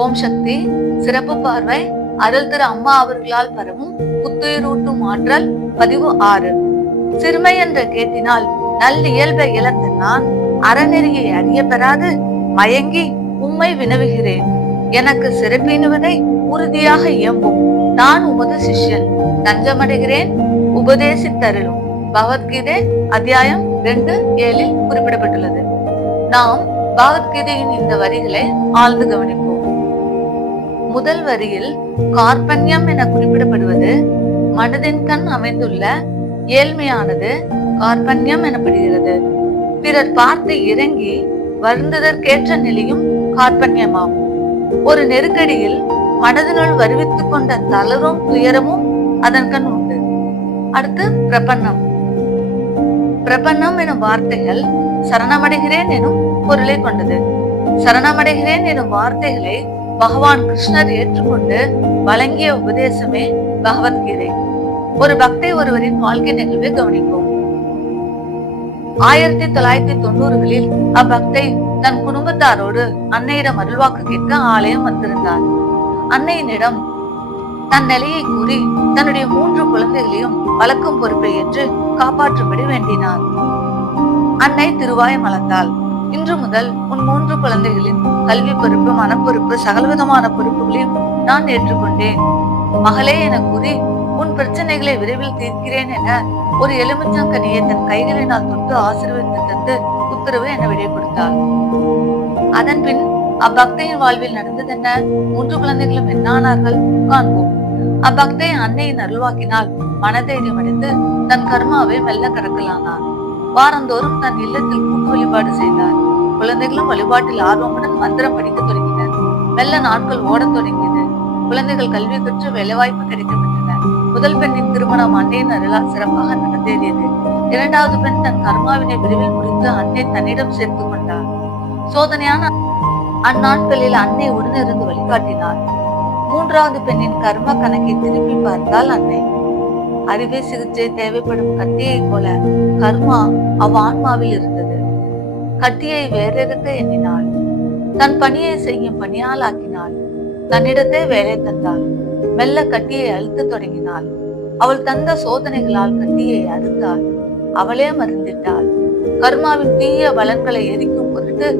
ஓம் சக்தி. சிறப்பு பார்வை அருள் திரு அம்மா அவர்களால் பரவும் புத்துயிரூட்டும் ஆற்றல். பதிவு 6. சிறுமை என்ற கேட்டினால் நல் இயல்பை இழந்த நான் அறநெறியை அறிய பெறாது மயங்கி உம்மை வினவுகிறேன். எனக்கு சிறப்பினுவதை உறுதியாக இயம்பும். நான் உமது சிஷ்யன், தஞ்சமடைகிறேன், உபதேசித்தருளும். பகவத்கீதை அத்தியாயம் 2:7 குறிப்பிடப்பட்டுள்ளது. நாம் பகவத்கீதையின் இந்த வரிகளை ஆழ்ந்து கவனிப்போம். முதல் வரியில் கார்பண்யம் என குறிப்பிடப்படுவது மனதின் கண் அமைந்துள்ள ஏழ்மையானது கார்பண்யம் எனப்படுகிறது. பிறர் பார்த்து இறங்கி வருந்துதற்கேற்ற நிலையும் கார்பண்யமாகும். ஒரு நெருக்கடியில் மனதினுள் வருவித்துக் கொண்ட தளரும் துயரமும் அதன் கண் உண்டு. அடுத்து பிரபன்னம். பிரபன்னம் எனும் வார்த்தைகள் சரணமடைகிறேன் எனும் பொருளை கொண்டது. சரணமடைகிறேன் எனும் வார்த்தைகளை பகவான் கிருஷ்ணர் ஏற்றுக்கொண்டு வழங்கிய உபதேசமே பகவத்கீதை. ஒரு பக்தை ஒருவரின் வாழ்க்கை நிகழ்வை கவனிப்போம். 1990களில் அப்பக்தை தன் குடும்பத்தாரோடு அன்னையிடம் அருள்வாக்கு கேட்க ஆலயம் வந்திருந்தார். அன்னையினிடம் தன் நிலையை கூறி தன்னுடைய 3 குழந்தைகளையும் வளர்க்கும் பொறுப்பை ஏற்று காப்பாற்றும்படி வேண்டினார். அன்னை திருவாய் மலர்ந்தாள். இன்று முதல் உன் 3 குழந்தைகளின் கல்வி பொறுப்பு, மனப்பொறுப்பு, சகலவிதமான பொறுப்புகளையும் நான் ஏற்றுக்கொண்டேன். மகளே என கூறி உன் பிரச்சனைகளை விரைவில் தீர்க்கிறேன் என ஒரு எலுமிச்சங்கனியை தன் கைகளினால் தொட்டு ஆசீர்வதித்து தந்து உத்தரவு என விடை கொடுத்தாள். அதன் பின் அப்பக்தையின் வாழ்வில் நடந்தது என்ன? 3 குழந்தைகளும் என்னானார்கள் காண்போம். அப்பக்தை அன்னையின் அருள்வாக்கினால் மனதைரியம் அடைந்து தன் கர்மாவை மெல்ல கடக்கலானார். வாரந்தோறும் தன் இல்லத்தில் கூட்டு வழிபாடு செய்தார். குழந்தைகளும் வழிபாட்டில் ஆர்வமுடன் மந்திரம் படிக்க தொடங்கினர். மெல்ல நாட்கள் ஓடத் தொடங்கியது. குழந்தைகள் கல்வி கற்று வேலைவாய்ப்பு கிடைக்கப்பட்டன. முதல் பெண்ணின் திருமணம் அன்னையின் அருளால் சிறப்பாக நடந்தேறியது. 2வது பெண் தன் கர்மாவினை விரைவில் முடித்து அன்னை தன்னிடம் சேர்த்துக் கொண்டார். சோதனையான அந்நாட்களில் அன்னை உடனிருந்து வழிகாட்டினார். 3வது பெண்ணின் கர்ம கணக்கை திருப்பி பார்த்தால் அன்னை. அறுவை சிகிச்சை தேவைப்படும் கத்தியை போல கர்மா அவ் ஆன்மாவில் இருந்தது. கத்தியை வேறெடுக்க எண்ணினாள். தன் பணியை செய்யும் பணியால் ஆக்கினாள். தன்னிடத்தை வேலை தந்தாள். மெல்ல கத்தியை அழுத்த தொடங்கினாள். அவள் தந்த சோதனைகளால் கத்தியை அறுத்தாள். அவளே மருந்திட்டாள். கர்மாவின் தீய பலன்களை எரிக்கும் பொருட்டு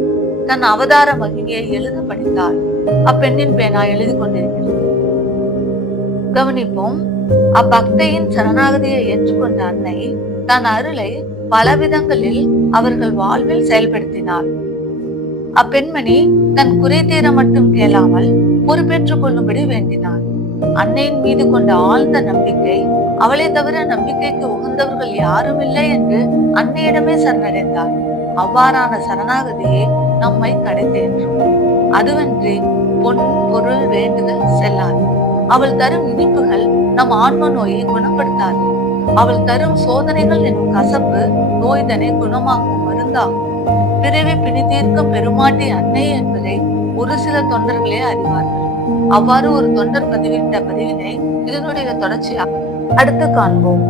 தன் அவதார மகிமையை எழுத படித்தாள். அப்பெண்ணின் பேனா எழுதி கொண்டிருக்கிறது. கவனிப்போம். அப்பக்தையின் சரணாகதியை ஏற்றுக்கொண்ட அன்னை தன் அருளை பல விதங்களில் அவர்கள் வாழ்வில் செயல்படுத்தினாள். அப்பெண்மணி தன் குறை தீர மட்டும் கேளாமல் பொறுப்பேற்றுக் கொள்ளும்படி வேண்டினாள். அன்னையின் மீது கொண்ட ஆழ்ந்த நம்பிக்கை, அவளை தவிர நம்பிக்கைக்கு உகந்தவர்கள் யாரும் இல்லை என்று அன்னையிடமே சரணடைந்தாள். அவ்வாறான சரணாகதியே நம்மை கடைத்தேற்றும். அதுவன்றி பொன் பொருள் வேண்டுதல் செல்லாது. அவள் தரும் இனிப்புகள் நம் ஆன்ம நோயை குணப்படுத்தாது. அவள் தரும் சோதனைகள் என்னும் கசப்பு நோய்தனை குணமாக்கும் மருந்தாகும். பிறவி பிணி தீர்க்கும் பெருமாட்டி அன்னை என்பதை ஒரு சில தொண்டர்களே அறிவார்கள். அவ்வாறு ஒரு தொண்டர் பதிவிட்ட பதிவினை இதனுடைய தொடர்ச்சியாக அடுத்து காண்போம்.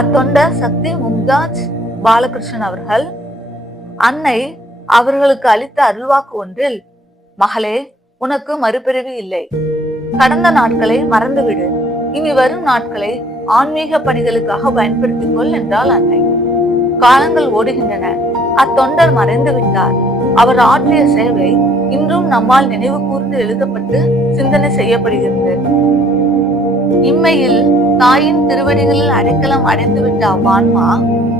அத்தொண்டர் சக்தி மும்தாஜ் பாலகிருஷ்ணன் அவர்கள் அன்னை அவர்களுக்கு அளித்த அருள்வாக்கு ஒன்றில், மகளே, உனக்கு மறுபிறவி இல்லை. கடந்த நாட்களை மறந்துவிடு. இனி வரும் நாட்களை ஆன்மீக பணிகளுக்காக பயன்படுத்திக் கொள் என்றால் அன்னை. காலங்கள் ஓடுகின்றன. அத்தொண்டர் மறைந்து விட்டார். அவர் ஆற்றிய சேவை இன்றும் நம்மால் நினைவு கூர்ந்து எழுதப்பட்டு சிந்தனை செய்யப்படுகிறது. இம்மையில் தாயின் திருவடிகளில் அடைக்கலம் அடைந்துவிட்ட அவ்வான்மா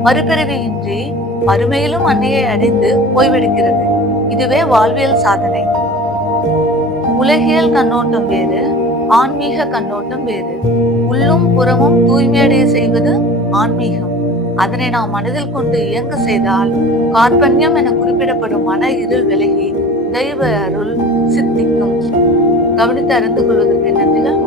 மறுபிறவியின்றி மறுமையிலும் அன்னையை அடைந்து ஓய்வெடுக்கிறது. இதுவே வாழ்வியல் சாதனை. உலகியல் கண்ணோட்டம் வேறு, ஆன்மீக கண்ணோட்டம் வேறு. உள்ளும் புறமும் தூய்மையடைய செய்வது ஆன்மீகம். அதனை நாம் மனதில் கொண்டு இயங்க செய்தால் கார்பண்யம் என குறிப்பிடப்படும் மன இருள் விலகி தெய்வ அருள் சித்திக்கும். கவனித்து அறிந்து கொள்வதற்கு நன்றிகள்.